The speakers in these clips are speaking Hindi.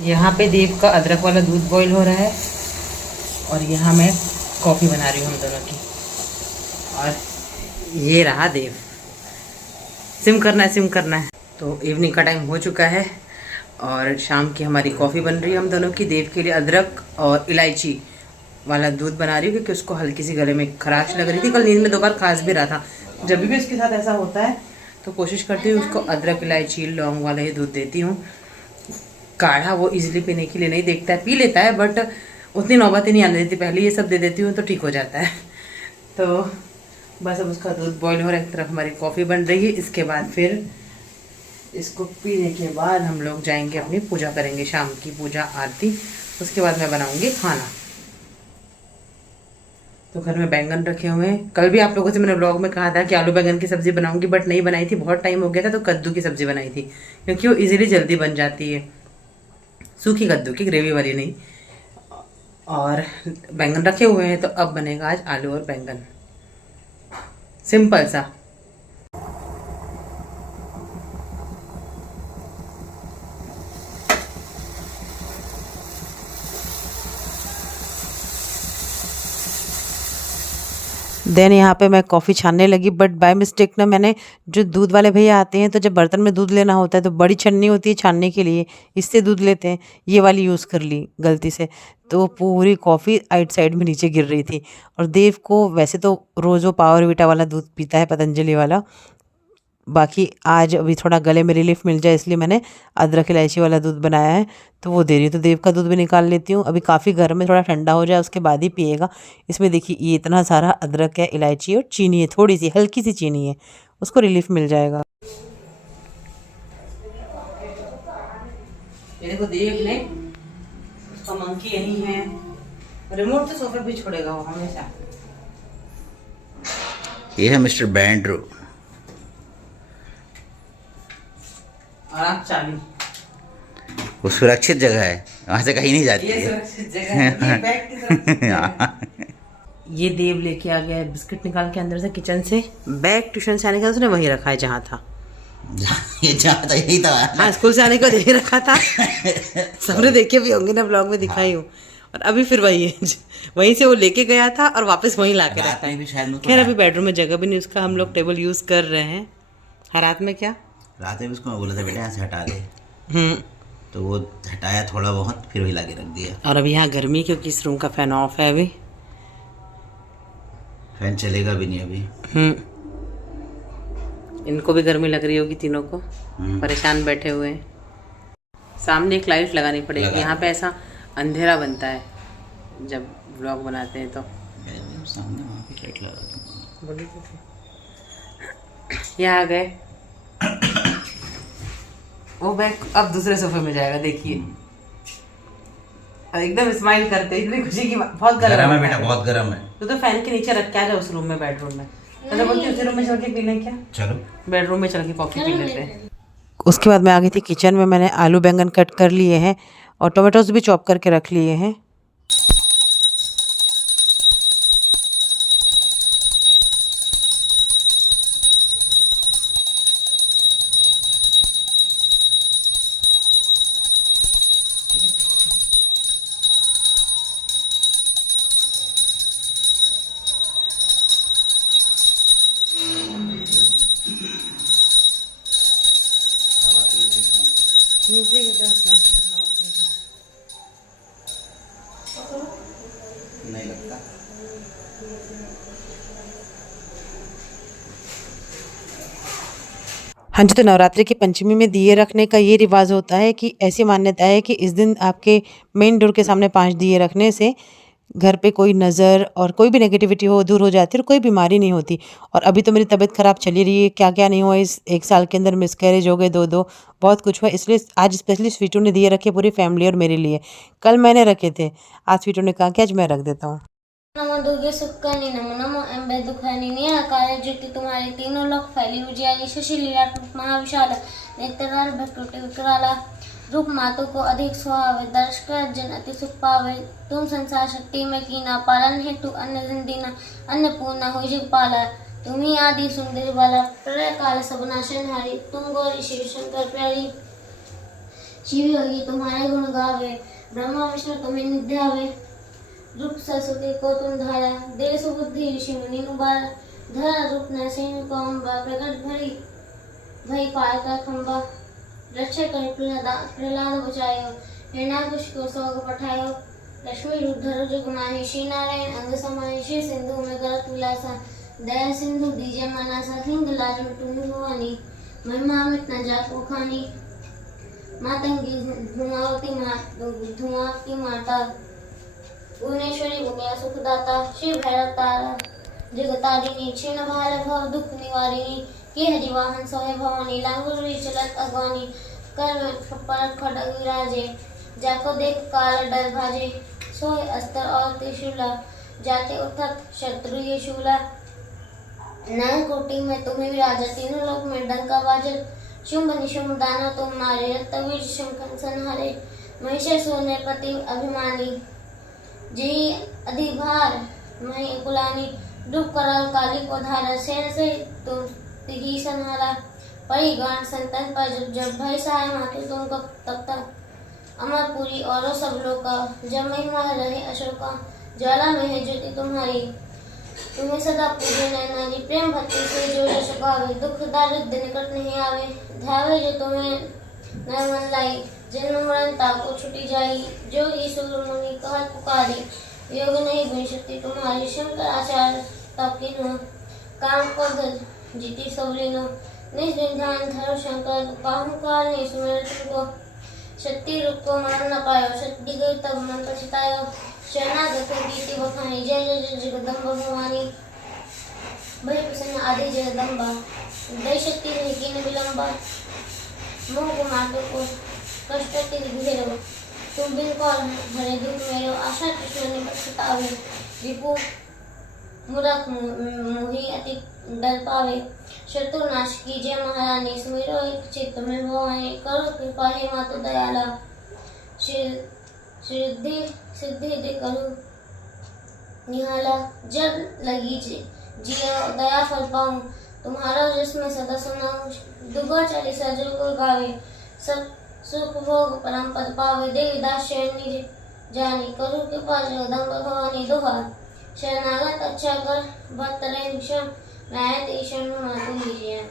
यहाँ पे देव का अदरक वाला दूध बॉईल हो रहा है और यहाँ मैं कॉफ़ी बना रही हूँ हम दोनों की। और ये रहा देव, सिम करना है, सिम करना है। तो इवनिंग का टाइम हो चुका है और शाम की हमारी कॉफ़ी बन रही है हम दोनों की। देव के लिए अदरक और इलायची वाला दूध बना रही हूँ क्योंकि उसको हल्की सी गले में खराश लग रही थी। कल नींद में 2 बार खांस भी रहा था। जब भी उसके साथ ऐसा होता है तो कोशिश करती हूँ उसको अदरक इलायची लौंग वाला ही दूध देती हूँ। काढ़ा वो इजीली पीने के लिए नहीं देखता है, पी लेता है बट उतनी नौबत ही नहीं आने देती। पहले ये सब दे देती हूँ तो ठीक हो जाता है। तो बस अब उसका दूध बॉईल हो रहा है, एक तरफ हमारी कॉफ़ी बन रही है। इसके बाद फिर इसको पीने के बाद हम लोग जाएंगे अपनी पूजा करेंगे, शाम की पूजा आरती। उसके बाद मैं बनाऊंगी खाना। तो घर में बैंगन रखे हुए हैं। कल भी आप लोगों से मैंने व्लॉग में कहा था कि आलू बैंगन की सब्ज़ी बनाऊंगी बट नहीं बनाई थी, बहुत टाइम हो गया था। तो कद्दू की सब्ज़ी बनाई थी क्योंकि वो इजीली जल्दी बन जाती है, सूखी कद्दू की, ग्रेवी वाली नहीं। और बैंगन रखे हुए हैं तो अब बनेगा आज आलू और बैंगन, सिंपल सा। देन यहाँ पे मैं कॉफ़ी छानने लगी बट बाय मिस्टेक ना मैंने, जो दूध वाले भैया आते हैं तो जब बर्तन में दूध लेना होता है तो बड़ी छन्नी होती है छानने के लिए, इससे दूध लेते हैं, ये वाली यूज़ कर ली गलती से। तो पूरी कॉफ़ी आइट साइड में नीचे गिर रही थी। और देव को वैसे तो रोज़ वो पावर वीटा वाला दूध पीता है, पतंजलि वाला। बाकी आज अभी थोड़ा गले में रिलीफ मिल जाए इसलिए मैंने अदरक इलायची वाला दूध बनाया है, तो वो दे रही हूँ। तो देव का दूध भी निकाल लेती हूँ। अभी काफ़ी गर्म है, थोड़ा ठंडा हो जाए उसके बाद ही पिएगा। इसमें देखिए ये इतना सारा अदरक है, इलायची और चीनी है, थोड़ी सी हल्की सी चीनी है, उसको रिलीफ मिल जाएगा। ये देखो देव ने, उसका मंकी यही है, रिमोट तो सोफे पे छोड़ेगा वो हमेशा। ये है मिस्टर बैंड्रो। और आप चालू, वो सुरक्षित जगह है, वहां से कहीं नहीं जाती ये है। सुरक्षित जगह है, ये बैग की सुरक्षित जगह है। ये देव लेके आ गया है बिस्किट निकाल के अंदर से किचन से। बैग ट्यूशन से आने का उसने वहीं रखा है जहाँ था, ये जहाँ था यही था। हाँ स्कूल से आने का दे रखा था। सबने देखे भी होंगे ना, ब्लॉग में दिखाई हूँ। और अभी फिर वही है, वहीं से वो लेके गया था और वापस वहीं ला के रखा है। खैर अभी बेडरूम में जगह भी नहीं उसका, हम लोग टेबल यूज़ कर रहे हैं। हर रात में क्या, रात में भी उसको मैं बोला था बेटा यहाँ से हटा दे, तो वो हटाया थोड़ा बहुत, फिर वही ला के रख दिया। और अभी यहाँ गर्मी क्योंकि इस रूम का फैन ऑफ है अभी, फैन चलेगा भी नहीं अभी। इनको भी गर्मी लग रही होगी तीनों को, परेशान बैठे हुए हैं। सामने एक लाइट लगानी पड़ेगी, यहाँ पे ऐसा अंधेरा बनता है जब व्लॉग बनाते हैं तो। सामने वहाँ पे लाइट लगा दूँ। यहाँ आ गए, वो बैग अब दूसरे सोफे में जाएगा, देखिए एकदम स्माइल करते, इतनी खुशी की बात। बहुत गर्म है बेटा, बहुत गर्म है। तो फैन के नीचे रख के आ जाओ उस रूम में, बेडरूम में। तो बोलती उसी रूम में चल के पी लें क्या, चलो बेडरूम में चल के कॉफ़ी पी लेते हैं। उसके बाद मैं आ गई थी किचन में, मैंने आलू बैंगन कट कर लिए हैं और टोमेटोज भी चॉप करके रख लिए हैं। नीचे की तरफ नहीं लगता। हाँ जी, तो नवरात्रि की पंचमी में दिए रखने का ये रिवाज होता है कि ऐसी मान्यता है कि इस दिन आपके मेन डोर के सामने 5 दिए रखने से घर पे कोई नज़र और कोई भी नेगेटिविटी हो दूर हो जाती है और कोई बीमारी नहीं होती। और अभी तो मेरी तबीयत ख़राब चली रही है, क्या क्या नहीं हुआ इस 1 साल के अंदर, मिसकैरेज हो गए 2-2, बहुत कुछ हुआ। इसलिए आज स्पेशली स्वीटू ने दिए रखे पूरी फैमिली और मेरे लिए। कल मैंने रखे थे, आज स्वीटू ने कहा कि आज मैं रख देता हूँ। नमो दुर्गे सुक्कनि नमो नमो अम्बे दुखानी निराकारे ज्योति तुम्हारी तीनों लोक फैली उजियारी शशि लीलाट महाविशाला नेत्रराल भक्ति विकराला रूप मातों को अधिक सुहावे दर्श कर जन अति सुख पावे। तुम संसार शक्ति में कीना पालन हेतु अन्न दिन दीना अन्नपूर्णा हुई जग पाला। तुम ही आदि सुंदरी बाला प्रलय काल सब नाशनहारी। तुम गौरी शिव शंकर प्यारी शिव योगी तुम्हारे गुण गावे, ब्रह्मा विष्णु तुम्हें निध्यावे। रूप सरस्वती को तुम धारा, दे सुबुद्धि ऋषि मुनि उबारा। धरा रूप नरसिंह को अम्बा, प्रकट भई पार का खंबा। रक्षा कर प्रहलाद बचायो, हिरण्याकुश को स्वर्ग पठायो। लक्ष्मी रूप धरो जुग माहि, श्री नारायण अंग समाहि। शिव सिंधु में करत विलासा, दया सिंधु दीजे मनासा। हिंग लाज में तुम भवानी, महिमा अमित न जाको खानी। मातंगी धुमावती माता, भुवनेश्वरी भुवया सुखदाता। शिव भैरव तारा जगतारिणी, क्षीण भाल भव दुख निवारिणी। के हरि वाहन सोहे भवानी, लांगुरी चलत अगवानी। कर में पर खड़ग विराजे, जाको देख काल डर भाजे। सोहे अस्त्र और त्रिशूला, जाते उठत शत्रु ये शूला। नर कोटि में तुम्हें विराजा, तीनों लोक में डंका बाजत। शुंभ निशुंभ दानव तुम मारे, रक्तबीज शंखन संहारे। महिषासुर ने पति अभिमानी, जय अधिभार मही कुलानी। डूब कराल काली को धारा, सेन से तुम तिघी संहारा। परी गांठ संतन पर जब भय सहाय मातु तुम तब तक। अमरपुरी और सब लोका, जब महिमा रहे अशोका। ज्वाला में है ज्योति तुम्हारी, तुम्हें सदा पूजे नैनारी। प्रेम भक्ति से जो यश पावे, दुख दारिद्र निकट नहीं आवे। ध्यावे जो तुम्हें नर मन लाई, जन्म मरण ताको छुटी जाई। जो ईश्वर मुनि कह पुकारी, योग नहीं गुण शक्ति तुम्हारी। शंकर आचार्य तप कीन्हो, काम क्रोध जीती सौरीनो। निज ध्यान धरो शंकर, काहू काल ने सुमेर तुमको। शक्ति रूप को मरण न पायो, शक्ति गई तब मन पछतायो। शरणागत कीर्ति बखानी, जय जय जय जगदम्बा भवानी। भय प्रसन्न आदि जगदम्बा, दय शक्ति नहीं कीन विलंबा। मोह को मार्ग को कष्ट घेरो, तुम बिन कौन भरे दुख मेरो। आशा कृष्ण ने बख्शतावे, रिपु मूर्ख मोहि अति डर पावे। शत्रु नाश कीजिए महारानी, सुमिरो एक चित्त में भवानी। करो कृपा हे मातु दयाला, सिद्धि दे करो निहाला। जब लगी जिया दया फल पाऊं, तुम्हारा जिसमें सदा सुनाऊं। दुर्गा चालीसा जो को गावे, सब सुख भोग परम पद पावे। देवी दास शरणी जानी, करो कृपा जगदम्बा भवानी। दोहा शरणागत अच्छा कर, भक्त रहे विषम। नायत ईश्वर में मातु लीजिए।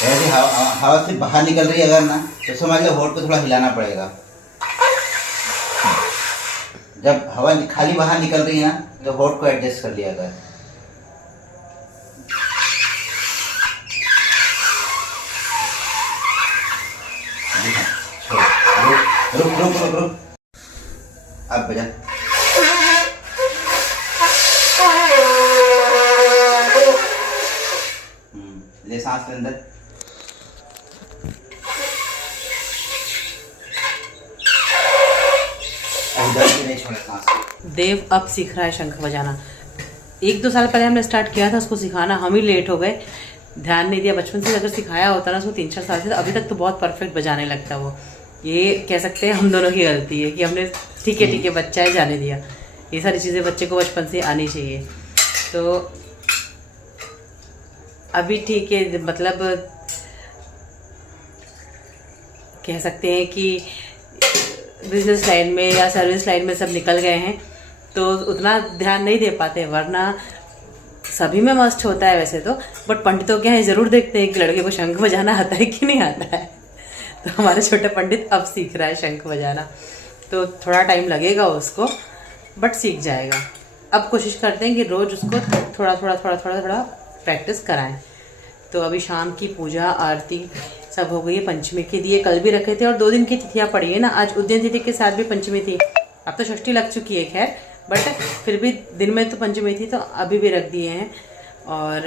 ऐसे हवा से बाहर निकल रही है अगर ना, तो समझ लो होठ को थोड़ा हिलाना पड़ेगा। जब हवा खाली बाहर निकल रही है ना, तो होठ को एडजस्ट कर लिया कर। रुक रुक रुक रुक, अब बजा। ले सांस ले अंदर। देव अब सीख रहा है शंख बजाना। 1-2 साल पहले हमने स्टार्ट किया था उसको सिखाना, हम ही लेट हो गए, ध्यान नहीं दिया। बचपन से अगर सिखाया होता ना उसको 3-4 साल से, तो अभी तक तो बहुत परफेक्ट बजाने लगता वो। ये कह सकते हैं हम दोनों की गलती है कि हमने ठीक है बच्चा है जाने दिया। ये सारी चीज़ें बच्चे को बचपन से आनी चाहिए। तो अभी ठीक है, मतलब कह सकते हैं कि बिजनेस लाइन में या सर्विस लाइन में सब निकल गए हैं, तो उतना ध्यान नहीं दे पाते। वरना सभी में मस्ट होता है वैसे तो, बट पंडितों के यहाँ ज़रूर देखते हैं कि लड़के को शंख बजाना आता है कि नहीं आता है। तो हमारे छोटे पंडित अब सीख रहा है शंख बजाना, तो थोड़ा टाइम लगेगा उसको, बट सीख जाएगा। अब कोशिश करते हैं कि रोज़ उसको थोड़ा थोड़ा प्रैक्टिस कराएं। तो अभी शाम की पूजा आरती सब हो गई है। पंचमी के दिए कल भी रखे थे, और 2 दिन की तिथियाँ पड़ी है ना। आज उद्यम तिथि के साथ भी पंचमी थी, अब तो षष्ठी लग चुकी है खैर, बट फिर भी दिन में तो पंचमी थी तो अभी भी रख दिए हैं, और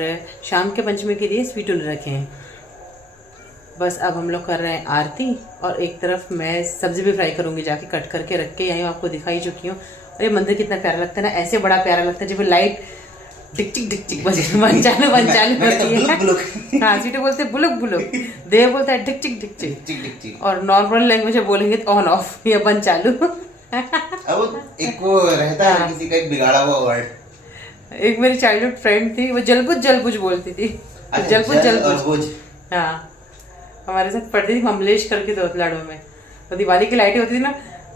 शाम के पंचमी के लिए स्वीटून रखे हैं। बस अब हम लोग कर रहे हैं आरती, और एक तरफ मैं सब्जी भी फ्राई करूँगी, जाके कट करके रख के यहीं आपको दिखाई चुकी हूँ। और ये मंदिर कितना प्यारा लगता है ना, ऐसे बड़ा प्यारा लगता है जब लाइट टिक बजे बन चालू होती है। हाँ सीटे बोलते हैं बुलक बुलक, देव बोलता है टिक, और नॉर्मल लैंग्वेज में बोलेंगे तो ऑन ऑफ या बन चालू। अब एक वो रहता है किसी का एक बिगाड़ा हुआ वर्ड। एक मेरी चाइल्डहुड फ्रेंड थी, वो जलबुज बोलती थी। जलबुज हाँ, हमारे साथ पढ़ती थी कमलेश करके तोतलाड़ों में। तो दिवाली की लाइटें होती थी ना,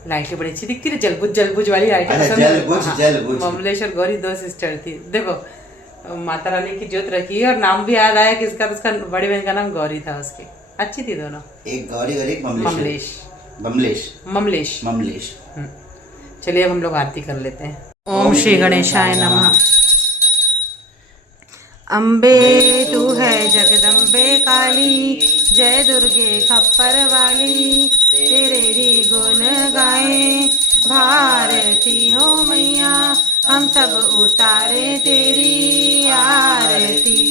लाइटें बड़ी अच्छी दिखती थी, जलबुज वाली लाइटें। कमलेश और गौरी 2 सिस्टर थी। देखो माता रानी की ज्योत रखी है, और नाम भी याद आया किसका, तो उसका बड़ी बहन का नाम गौरी था उसके। अच्छी थी दोनों, एक गौरी और एक ममलेश। ममलेश। चलिए अब हम लोग आरती कर लेते हैं। ओम श्री गणेशाय नमः। अम्बे तू है जगदम्बे काली, जय दुर्गे खप्पर वाली, तेरे ही गुण गाए भारती हो मैया, हम सब उतारे तेरी आरती।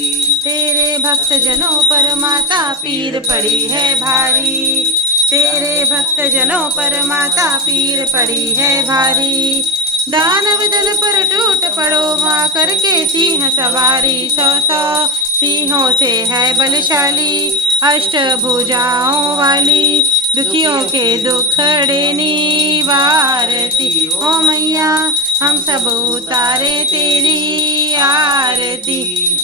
तेरे भक्त जनों पर माता पीर पड़ी है भारी, तेरे भक्त जनों पर माता पीर पड़ी है भारी। दानव दल पर टूट पड़ो माँ करके सिंह सवारी, 100 सिंहों से है बलशाली, अष्ट भुजाओं वाली, दुखियों के दुखड़े निवारती ओ मैया, हम सब उतारे तेरी आरती।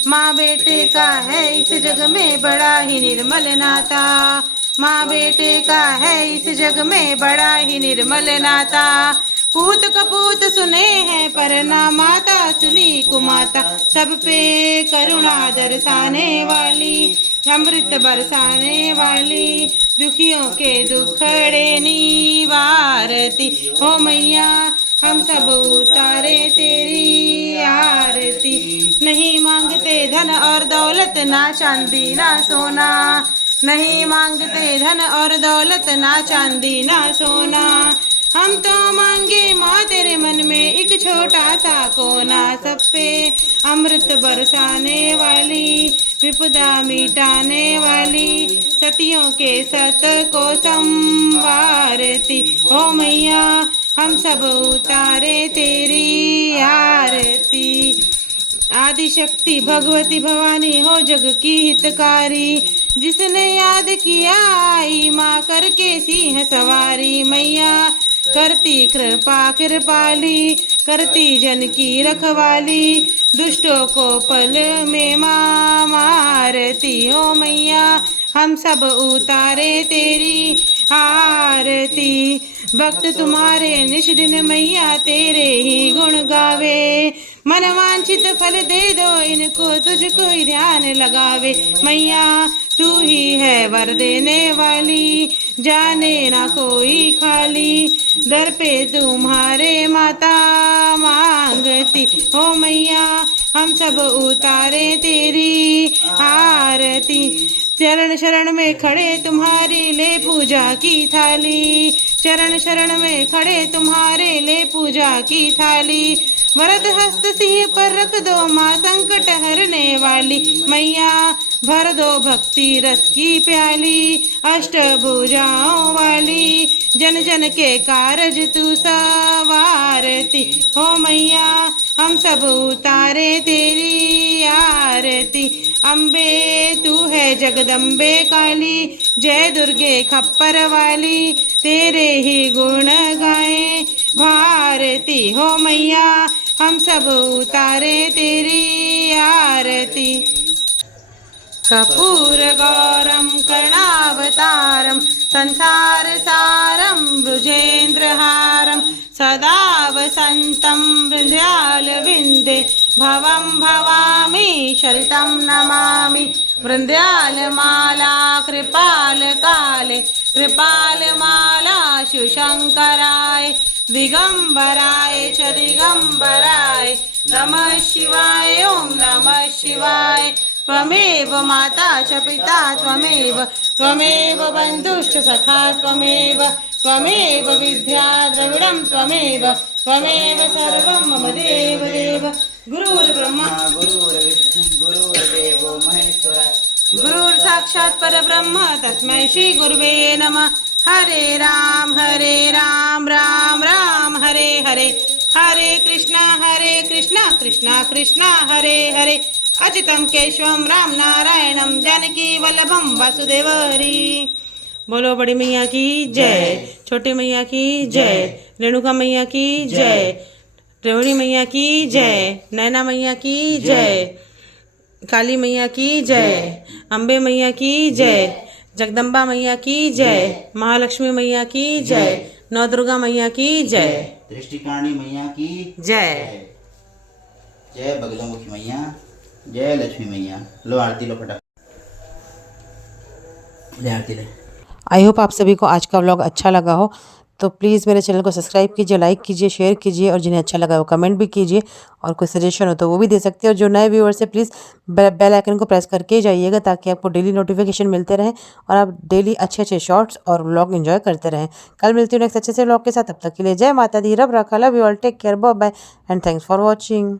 माँ बेटे का है इस जग में बड़ा ही निर्मल नाता, माँ बेटे का है इस जग में बड़ा ही निर्मल नाता। पूत कपूत सुने हैं पर ना माता सुनी कुमाता, सब पे करुणा दर्शाने वाली, अमृत बरसाने वाली, दुखियों के दुखड़े निवारती ओ मैया, हम सब उतारे तेरी आरती। नहीं मांगते धन और दौलत, ना चांदी ना सोना, नहीं मांगते धन और दौलत, ना चांदी ना सोना। हम तो मांगे माँ तेरे मन में एक छोटा सा कोना, सब पे अमृत बरसाने वाली, विपदा मिटाने वाली, सतियों के सत को संवारती ओ मैया, हम सब उतारे तेरी आरती। आदि शक्ति भगवती भवानी हो जग की हितकारी, जिसने याद किया आई माँ करके सिंह सवारी मैया, करती कृपा कृपाली, करती जन की रखवाली, दुष्टों को पल में माँ मारती ओ मैया, हम सब उतारे तेरी आरती। भक्त तुम्हारे निश दिन मैया तेरे ही गुण गावे, मन वांछित फल दे दो इनको, तुझको ही ध्यान लगावे मैया, तू ही है वर देने वाली, जाने ना कोई खाली, दर पे तुम्हारे माता मांगती ओ मैया, हम सब उतारे तेरी आरती। चरण शरण में खड़े तुम्हारी ले पूजा की थाली, चरण शरण में खड़े तुम्हारे ले पूजा की थाली, वरद हस्त सिंह पर रख दो माँ संकट हरने वाली मैया, भर दो भक्ति रस की प्याली, अष्ट भुजाओं वाली, जन जन के कारज तू सवारती हो मैया, हम सब उतारे तेरी आरती। अम्बे तू है जगदम्बे काली, जय दुर्गे खप्पर वाली, तेरे ही गुण गाए भारती हो मैया, हम सब उतारे तेरी आरती। कर्पूर गौरम करुणावतारम, संसार सारम भुजेन्द्रहारम, सदा वसंतं वृंद्यालविंदे, भवं भवामि शरितं नमामि, वृंद्यालमाला कृपाल काले, कृपाल माला शिवशंकराय, दिगंबराय च दिगंबराय, नमः शिवाय ओम नमः शिवाय। त्वमेव माता च पिता त्वमेव, त्वमेव बन्धुश्च सखा त्वमेव, त्वमेव विद्या द्रविडं त्वमेव त्वमेव सर्वं मम देव देव गुरुर्ब्रह्मा गुरुर्विष्णु गुरुर्देवो महेश्वरः गुरुर् साक्षात् परब्रह्म तस्मै श्री गुरुवे नमः। हरे राम राम राम हरे हरे हरे कृष्णा कृष्णा कृष्णा हरे हरे अच्युतं केशवं राम नारायणं जानकी वल्लभं वासुदेव हरि। बोलो बड़ी मैया की जय, छोटी मैया की जय, रेणुका मैया की जय, रेवड़ी मैया की जय, नैना मैया की जय, काली मैया की जय, अम्बे मैया की जय, जगदम्बा मैया की जय, महालक्ष्मी मैया की जय, नवदुर्गा मैया की जय, दृष्टिकाणी मैया की जय। जय बगलामुखी मैया, जय लक्ष्मी मैया। लो आरती लो फटाफट, ले आरती ले। आई होप आप सभी को आज का व्लॉग अच्छा लगा हो, तो प्लीज़ मेरे चैनल को सब्सक्राइब कीजिए, लाइक कीजिए, शेयर कीजिए और जिन्हें अच्छा लगा वो कमेंट भी कीजिए और कोई सजेशन हो तो वो भी दे सकते हो। जो नए व्यूअर्स है प्लीज़ बेल आइकन को प्रेस करके ही जाइएगा ताकि आपको डेली नोटिफिकेशन मिलते रहें और आप डेली अच्छे अच्छे शॉर्ट्स और व्लॉग एंजॉय करते रहें। कल मिलती हूँ नेक्स्ट अच्छे से व्लॉग के साथ, तब तक के लिए जय माता दी, रब रखा, love you all, take care, bye bye and thanks for watching.